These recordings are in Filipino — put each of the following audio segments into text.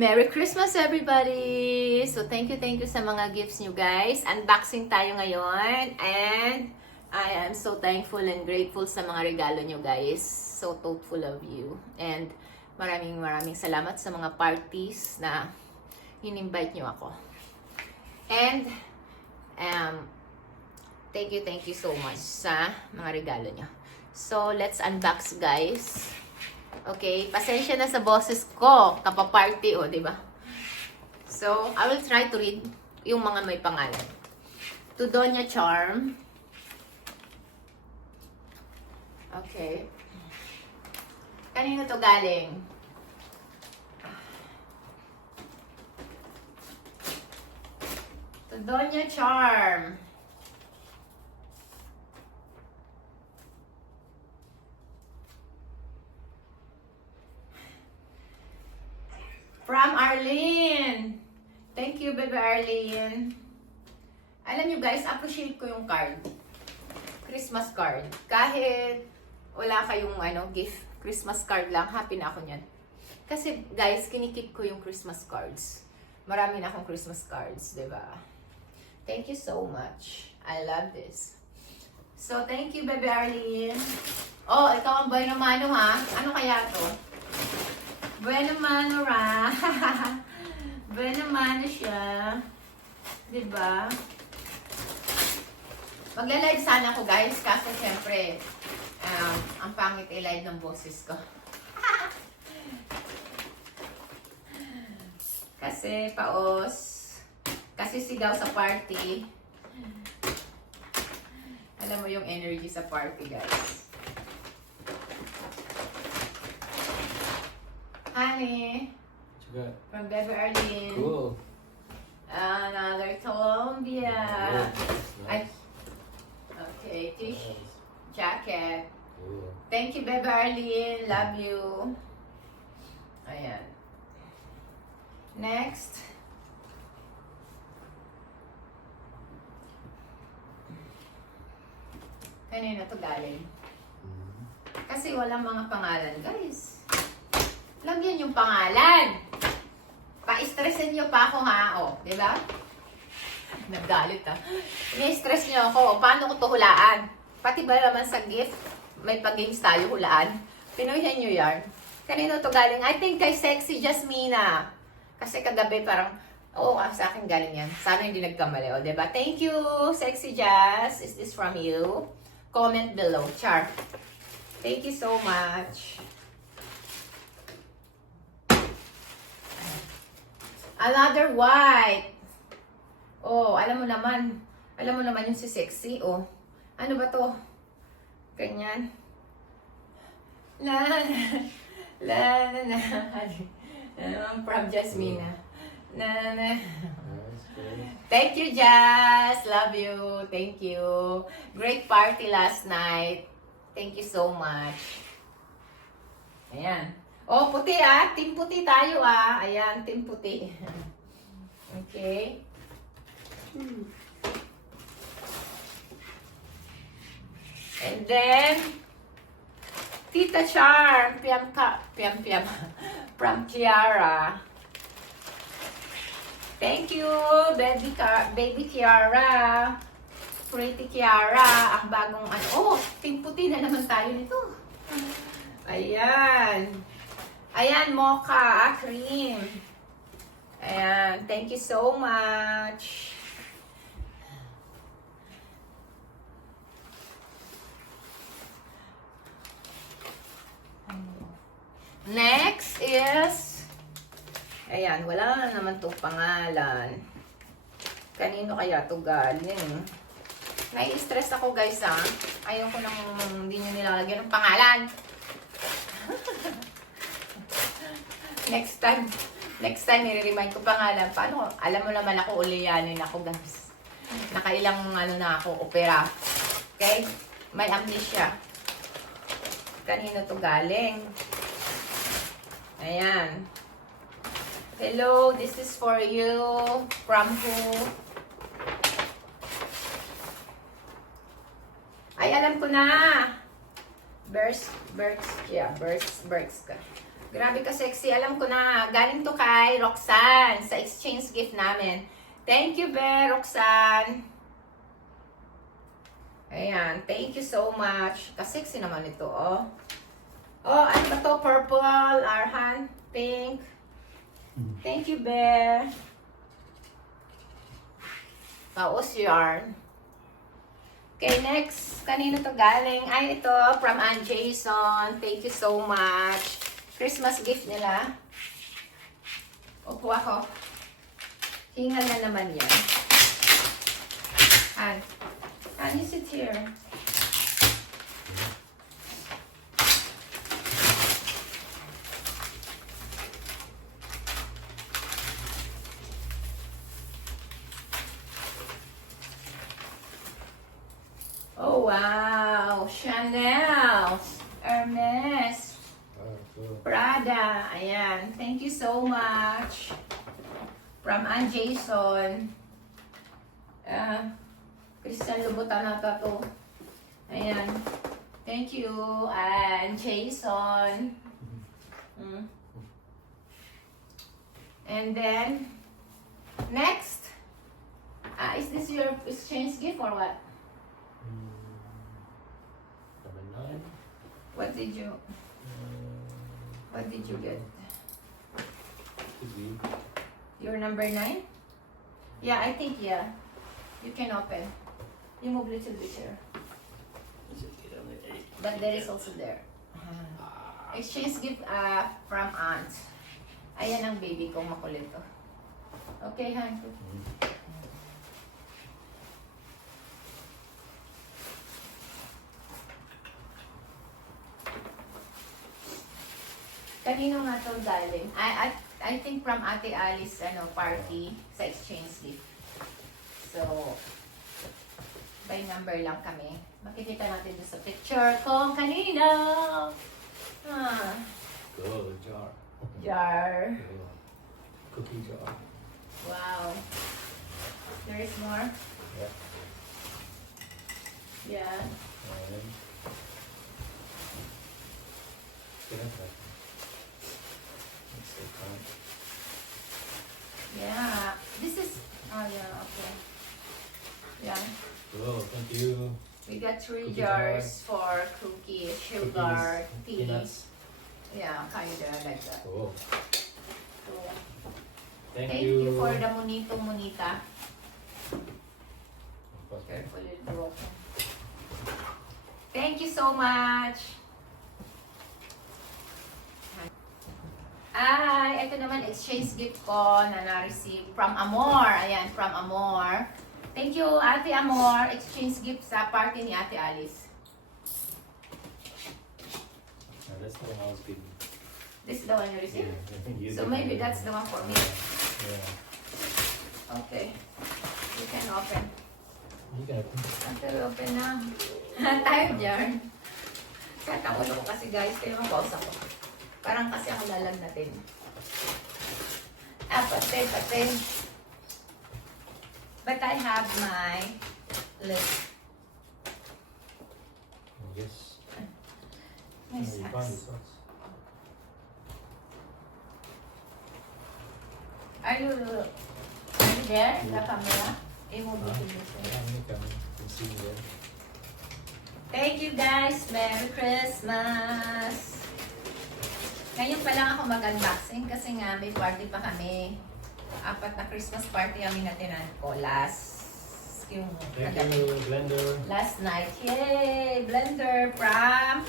Merry Christmas, everybody! So, thank you sa mga gifts nyo, guys. Unboxing tayo ngayon. And, I am so thankful and grateful sa mga regalo nyo, guys. So thoughtful of you. And, maraming salamat sa mga parties na in-invite nyo ako. And, thank you so much sa mga regalo nyo. So, let's unbox, guys. Okay, pasensya na sa boses ko, kapaparty o, di ba? So, I will try to read yung mga may pangalan. To Doña Charm. Okay. Kanino to galing? To Doña Charm. From Arlene. Thank you, baby Arlene. Alam nyo guys, appreciate ko yung card. Christmas card. Kahit wala kayong gift, Christmas card lang, happy na ako nyan. Kasi guys, kinikip ko yung Christmas cards. Marami na akong Christmas cards, diba? Thank you so much. I love this. So, thank you, baby Arlene. Oh, ikaw ang buhay ng mano, ha? Ano kaya to? Bueno mano ra. Bueno mano siya. Diba? Magla-live sana ako guys. Kaso syempre, ang pangit i-live ng boses ko. Kasi paos. Kasi sigaw sa party. Alam mo yung energy sa party guys. Honey, from Baby Arlene. Cool. Another Columbia. Nice. Okay, tissue, jacket. Cool. Thank you, Baby Arlene. Love you. Ayan. Next. Kanina to galing? Kasi walang mga pangalan, guys. Lagyan yung pangalan. Pa-stressin nyo pa ako ha. O, di ba? Nagalit ha. Ni-stress nyo ako. Paano ko to hulaan? Pati ba naman sa gift, may pag-games tayo hulaan. Pinuhin nyo yan. Kanino to galing? I think kay Sexy Jasmina. Kasi kagabi parang, sa akin galing yan. Sana hindi nagkamali. O, di ba? Thank you, Sexy Jazz. Is this from you? Comment below. Char. Thank you so much. Another white. Oh, alam mo naman yung si Sexy, oh. Ano ba to? Ganyan. La la la la la. From Jasmina. Na na. Thank you, Jazz. Love you. Thank you. Great party last night. Thank you so much. Ayan. Oh, puti ah. Team puti tayo ah. Ayan, team puti. Okay. And then, Tita Charm. Piam. From Kiara. Thank you, baby Kiara. Pretty Kiara. Ang bagong Oh, team puti na naman tayo nito. Ayan. Ayan, mocha, cream. Ayan, thank you so much. Next is, ayan, wala na naman itong pangalan. Kanino kaya ito galing? Nai-stress ako guys ha. Ayaw ko nang hindi nyo nilalagyan ng pangalan. Next time, nire-remind ko pangalan. Paano? Alam mo naman ako, uliyanin ako, guys. Nakailang na ako, opera. Okay? May amnesia. Kanino to galing? Ayan. Hello, this is for you. From who? Ay, alam ko na. Berks ka. Grabe ka sexy. Alam ko na. Galing to kay Roxanne sa exchange gift namin. Thank you, Be, Roxanne. Ayan. Thank you so much. Kasexy naman ito, oh. Oh, ano ba to? Purple, Arhan, pink. Thank you, Be. Paos yarn. Okay, next. Kanino to galing? Ay, ito. From Ann Jason. Thank you so much. Christmas gift nila. Opo ako. Hingal na naman yan. Ann, you sit here. Oh, wow. Chanel. Hermes. Prada. Ayan. Thank you so much. From Ann Jason. Christian Louboutin na to. Ayan. Thank you, Ann Jason. And then, next. Is this your exchange gift or what? Number 9. What did you get? Could be. Your number 9? Yeah, I think, yeah. You can open. You move little bit here. But there is also there. Exchange gift from aunt. Ayan ang baby kong makulit to. Okay, Han. Kanino nga to galing? I think from Ate Alice party sa exchange gift. So, by number lang kami. Makikita natin doon sa picture kung kanino. Gold jar. Jar. Cookie jar. Wow. There is more? Yeah. Yeah. And it's the count. Yeah. This is, oh yeah, okay. Yeah. Oh, thank you. We got 3 Cookie jars for cookies, sugar, tea. Peanuts. Yeah, kinda like that. Oh, So, thank thank you. you for the monita. Carefully broken. Thank you so much. Ay, ito naman exchange gift ko na na-receive from Amor. Ayan, from Amor. Thank you, Ate Amor. Exchange gift sa party ni Ate Alice. No, that's the one I was giving. This is the one you received? You So did maybe it. that's the one for me. Yeah. Okay. You can open. You can open. After open na. Tired yarn. Katakulo ko kasi guys, kayo ang pause ako. Parang kasi ako lalagnatin. Pate. But I have my list. Yes. My You found the socks. socks. Are you there in the camera? I-move it to this way. Yeah, you can see me there. Thank you guys! Merry Christmas! Ngayon pa lang ako mag-unboxing kasi nga may party pa kami. 4 na Christmas party kami natinan ko yung Thank kagabi. you, blender. Last night. Yay! Blender from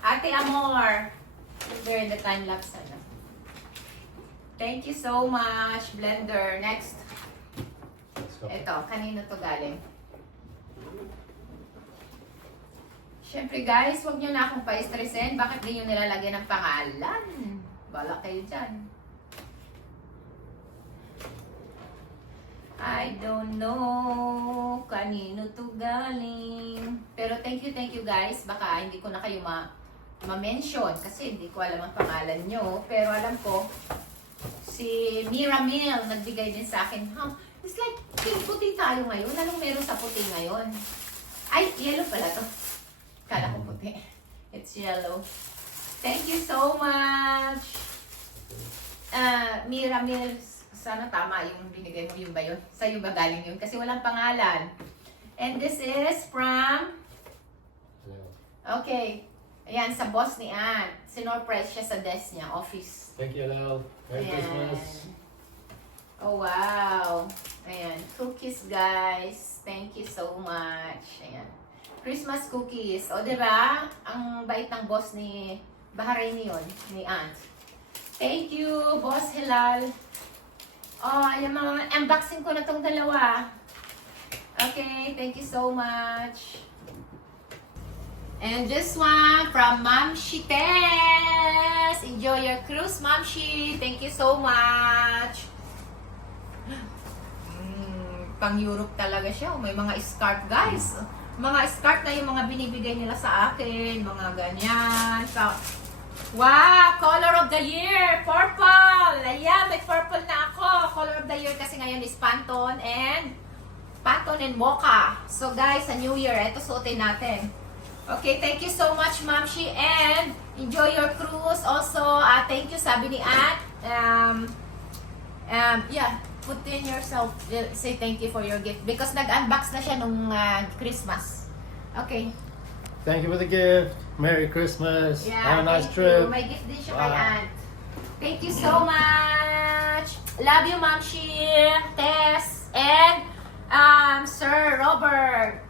Ate Amor. Look there in the time lapse. Thank you so much, Blender. Next. Let's go. Ito, kanino to galing? Siyempre guys, huwag nyo na akong pa-stressin. Bakit di nyo nilalagyan ng pangalan? Bala kayo dyan. I don't know kanino to galing. Pero thank you guys. Baka hindi ko na kayo ma-mention kasi hindi ko alam ang pangalan nyo. Pero alam ko, si Mira Mill nagbigay din sa akin. It's like, puti tayo ngayon. Anong meron sa puti ngayon? Ay, yellow pala to. Kala ko puti. It's yellow. Thank you so much. Mira Mills, sana tama yung binigay mo, yun ba yun? Sa'yo ba galing yun? Kasi walang pangalan. And this is from, Hello. okay, ayan, sa boss ni Ann. Sinorpress siya sa desk niya, office. Thank you, Hello. Merry Ayan. Christmas. Oh, wow. Ayan, cookies guys. Thank you so much. Ayan. Christmas cookies. O, diba? Ang bait ng boss ni Bahrain yun, ni Aunt. Thank you, Boss Hilal. Oh, ayan mga unboxing ko na tong dalawa. Okay, thank you so much. And this one from Ma'am Shites. Enjoy your cruise, Ma'am Shi. Thank you so much. Pang Europe talaga siya. May mga scarf, guys. Mga scarf na yung mga binibigay nila sa akin. Mga ganyan. So, wow! Color of the year! Purple! Ayan, may purple na ako. Color of the year kasi ngayon is Pantone and Mocha. So guys, sa New Year, ito suotin natin. Okay, thank you so much, Ma'am Shi. And enjoy your cruise. Also, thank you, sabi ni At. Yeah, put in yourself. Say thank you for your gift. Because nag-unbox na siya nung Christmas. Okay. Thank you for the gift. Merry Christmas. Yeah, Have a nice thank trip. you. May gift din siya kay Wow. Aunt. Thank you so much. Love you, Ma'am Shi, Tess, and Sir Robert.